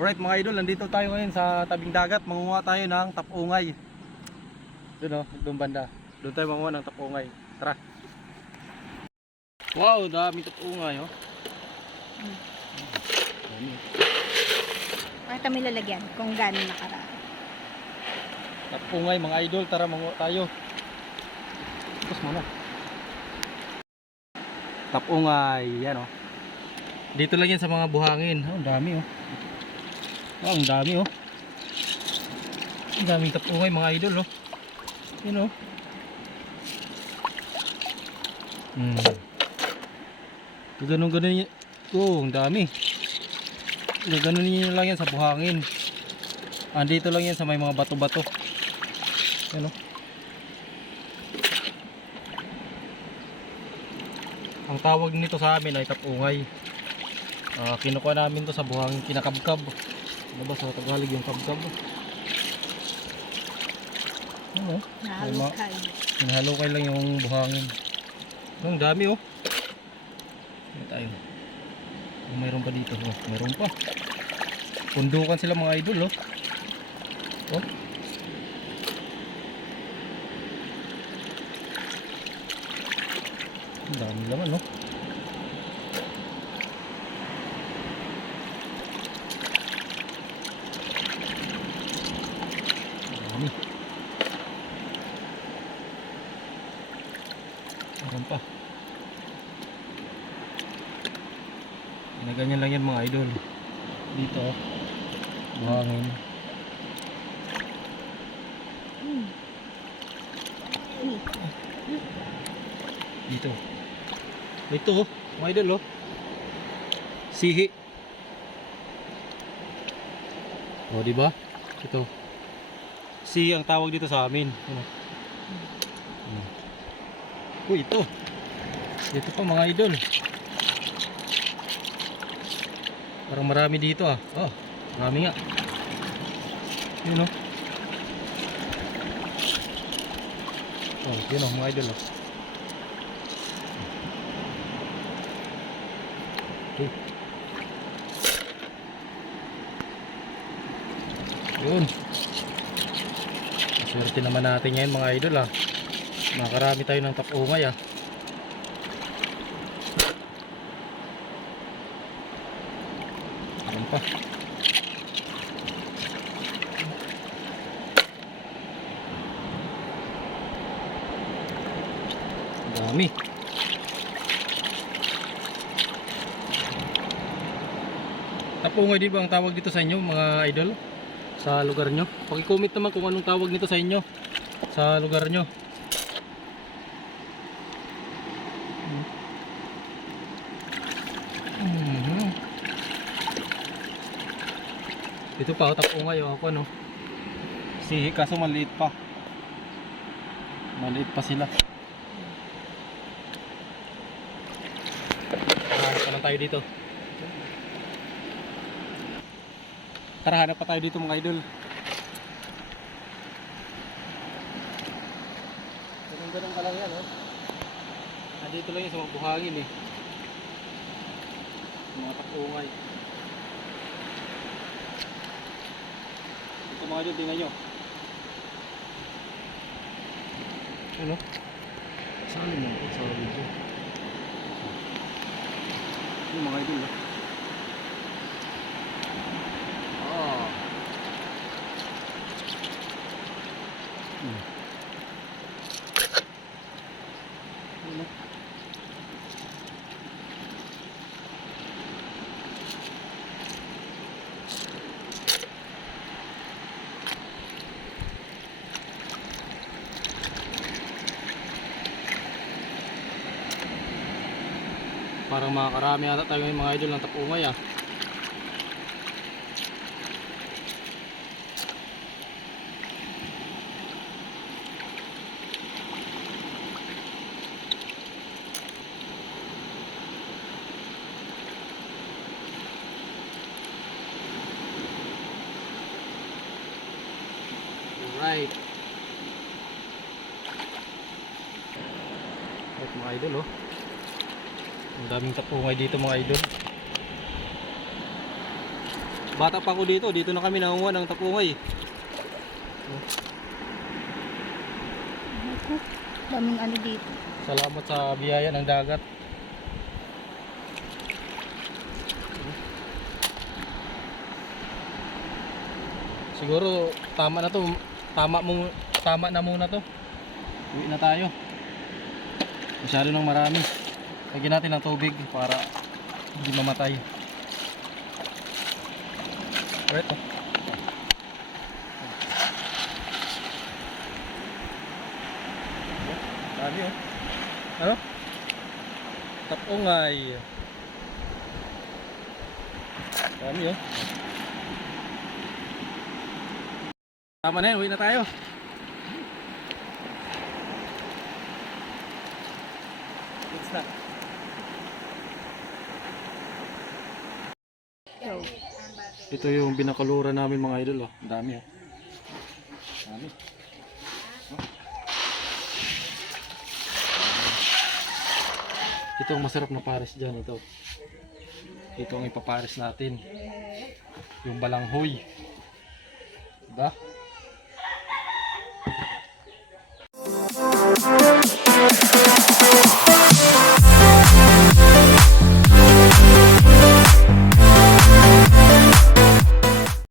Alright mga idol, nandito tayo ngayon sa tabing dagat. Mangunguha tayo ng tapungay. Doon oh, doon banda. Doon tayo mangunguha ng tapungay. Tara. Wow, dami tapungay oh. Dami. Bakit kami lalagyan kung gano'n nakaraan? Tapungay mga idol, tara mangunguha tayo. Tapos muna. Tapungay, yan oh. Dito lang yan sa mga buhangin. Oh, dami oh. Oh, ang dami oh. Ang daming tapungay mga idol oh. Yan oh. Hmm. Ganun ganun yun. Oh, ang dami. Ganun yun lang yan sa buhangin. Andito lang yan sa may mga bato-bato. Yan oh. Ang tawag nito sa amin ay tapungay. Ah, kinukuha namin to sa buhangin kinakabkab. Ano ba sa Tagalog yung kabkab? Ano? Nahalukay. Hinahalukay lang yung buhangin. Ang dami oh. Ano tayo? Oh, mayroon pa dito. Oh, mayroon pa. Pundukan sila mga idol oh. Oh. Ang dami laman oh. Ang dami. Meron pa. Na lang yan mga idol. Dito. oh. Buhangin. Dito. Ito oh. Mga idol oh. Sihi. O di ba? Ito. Sihi ang tawag dito sa amin. Ano? Uy, ito. Dito pa mga idol. Parang marami dito ah. Oh, marami nga. Yun oh. Oh, yun oh, mga idol oh. Okay. Yun. Swerte naman natin ngayon mga idol ah. Makarami tayo ng tapungay ah. Ayan pa. Ang Dami. Tapungay di ba ang tawag dito sa inyo mga idol? Sa lugar nyo? Paki-comment naman kung anong tawag nito sa inyo. Sa lugar nyo. Ito pa, tapungay oh, ako ano. Si kaso maliit pa. Maliit pa sila. Hanap pa lang tayo dito. Tara, hanap pa tayo dito mga idol. Ganun-ganun ka lang yan, oh. Nandito lang yan sa mga buhangin, eh. Mga takungay. Mga idol, tingnan nyo. Ano? Saan mo? Sa video. Yung mga idol, oh. Ah. Hmm. Parang makakarami ata tayo ng mga idol ng tapungay ah. Alright. Alright mga idol oh. Ang daming tapungay dito mga idol. Bata pa ako dito, dito na kami nangunguha ng tapungay. Daming ano dito. Salamat sa biyaya ng dagat. Siguro tama na to. Tama mo tama na muna to. Uwi na tayo. Masyado nang marami. Lagyan natin ng tubig para hindi mamatay. Alright. Dami oh. Ano? Tapungay. Dami oh. Tama na yan, uwi na tayo. It's na. Ito yung binakalura namin mga idol oh. Ang dami oh. Dami. Ito ang masarap na pares dyan ito. Ito ang ipapares natin. Yung balanghoy. Diba?